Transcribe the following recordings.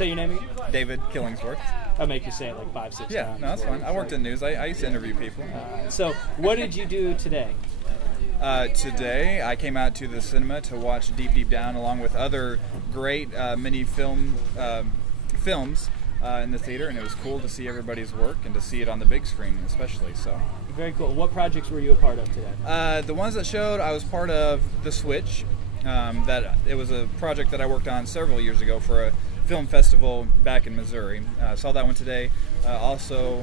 Say your name again? David Killingsworth. I'll make you say it like 5, 6 times. Yeah, no, that's fine. I worked in news. I used to interview people. So, what did you do today? Today, I came out to the cinema to watch Deep Deep Down along with other great mini films in the theater, and it was cool to see everybody's work and to see it on the big screen especially. So very cool. What projects were you a part of today? The ones that showed, I was part of The Switch. It was a project that I worked on several years ago for a film festival back in Missouri. Saw that one today. Also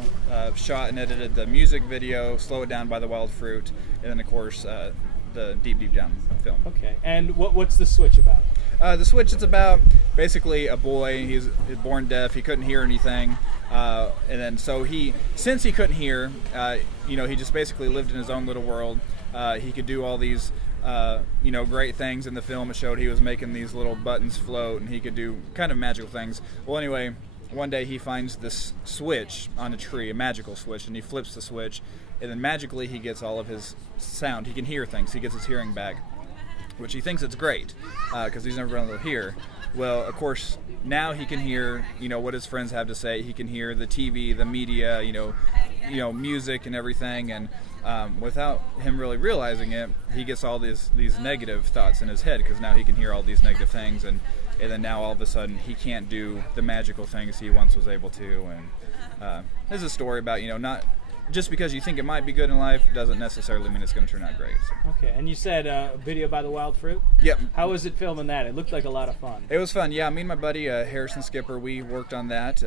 shot and edited the music video, Slow It Down by the Wild Fruit, and then of course the Deep Deep Down film. Okay, and what's The Switch about? The Switch, it's about basically a boy. He's born deaf. He couldn't hear anything, and then so since he couldn't hear, he just basically lived in his own little world. He could do all these great things in the film. It showed he was making these little buttons float, and he could do kind of magical things. Well, anyway, one day he finds this switch on a tree, a magical switch, and he flips the switch, and then magically he gets all of his sound. He can hear things. He gets his hearing back, which he thinks it's great because he's never been able to hear. Well, of course, now he can hear, what his friends have to say. He can hear the TV, the media, music and everything, and without him really realizing it, he gets all these negative thoughts in his head because now he can hear all these negative things, and then now all of a sudden he can't do the magical things he once was able to. And there's a story about not just because you think it might be good in life doesn't necessarily mean it's going to turn out great. So. Okay, and you said video by the Wild Fruit? Yep. How was it filming that? It looked like a lot of fun. It was fun, yeah. Me and my buddy Harrison Skipper, we worked on that.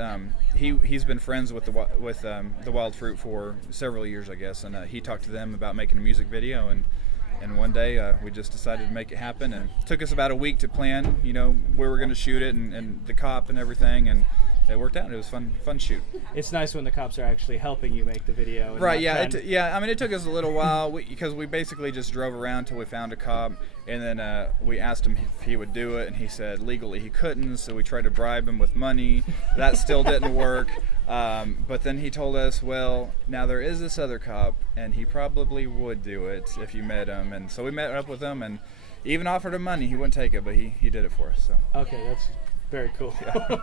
He's been friends with the Wild Fruit for several years, I guess, and he talked to them about making a music video, and one day we just decided to make it happen, and it took us about a week to plan, where we're going to shoot it and the cop and everything, and it worked out. It was fun shoot. It's nice when the cops are actually helping you make the video. Right, yeah. It took us a little while because we basically just drove around till we found a cop, and then we asked him if he would do it, and he said legally he couldn't, so we tried to bribe him with money. That still didn't work. But then he told us, well, now there is this other cop, and he probably would do it if you met him. And so we met up with him and even offered him money. He wouldn't take it, but he did it for us. So. Okay, that's very cool. Yeah.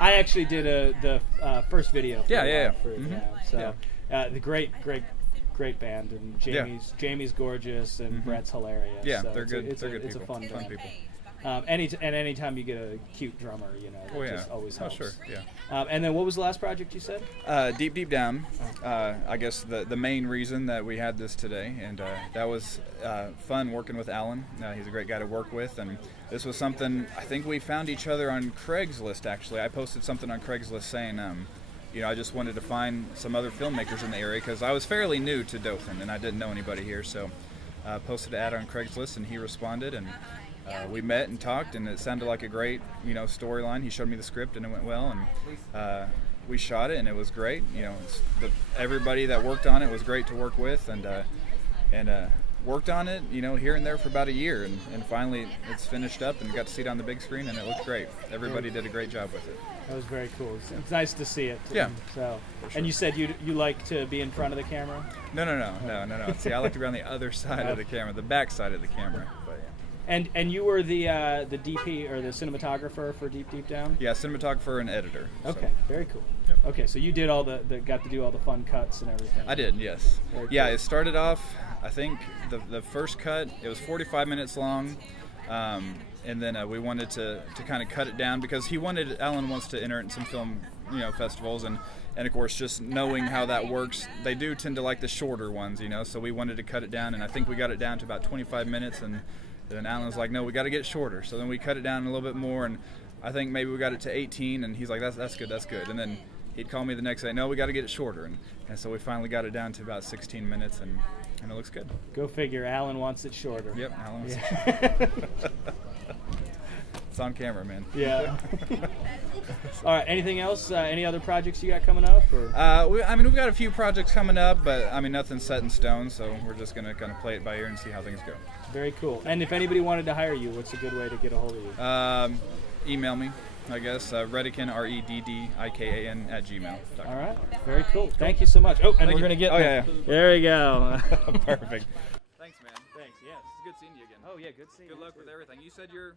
I actually did the first video. For So the great band, and Jamie's gorgeous, and Brett's hilarious. Yeah, so they're good. It's good a people. fun band. People. Anytime you get a cute drummer, it just always helps. Oh, sure, yeah. And then what was the last project you said? Deep Deep Down. I guess the main reason that we had this today, and that was fun working with Alan. He's a great guy to work with, and this was something, I think we found each other on Craigslist, actually. I posted something on Craigslist saying, I just wanted to find some other filmmakers in the area because I was fairly new to Dothan, and I didn't know anybody here, so posted an ad on Craigslist, and he responded, and we met and talked, and it sounded like a great, storyline. He showed me the script, and it went well, and we shot it, and it was great. Everybody that worked on it was great to work with, and worked on it, here and there for about a year, and finally it's finished up and got to see it on the big screen, and it looked great. Everybody did a great job with it. That was very cool. It's nice to see it. Yeah. So, sure. And you said you like to be in front of the camera? No. See, I like to be on the other side of the camera, the back side of the camera. But yeah. And you were the DP or the cinematographer for Deep Deep Down? Yeah, cinematographer and editor. Okay, so. Very cool. Yep. Okay, so you did got to do all the fun cuts and everything. I did, yes. Very yeah, cool. It started off, I think the first cut, it was 45 minutes long, and then we wanted to kind of cut it down because Alan wants to enter it in some film festivals, and of course just knowing how that works, they do tend to like the shorter ones, so we wanted to cut it down, and I think we got it down to about 25 minutes, and then Alan was like, no, we got to get shorter. So then we cut it down a little bit more, and I think maybe we got it to 18, and he's like, that's good. And then he'd call me the next day, no, we got to get it shorter. And so we finally got it down to about 16 minutes, and it looks good. Go figure. Alan wants it shorter. Yep, Alan wants it. It's on camera, man. Yeah. All right, anything else? Any other projects you got coming up? Or? We've got a few projects coming up, but nothing's set in stone, so we're just going to kind of play it by ear and see how things go. Very cool. And if anybody wanted to hire you, what's a good way to get a hold of you? Email me, I guess, Reddikan, REDDIKAN @gmail.com. All right, very cool. Thank you so much. Oh, and we're going to get... Oh, yeah. There we go. Perfect. Thanks, man. Thanks, yes. It's good seeing you again. Oh, yeah, good seeing you. Good luck with everything. You said you're...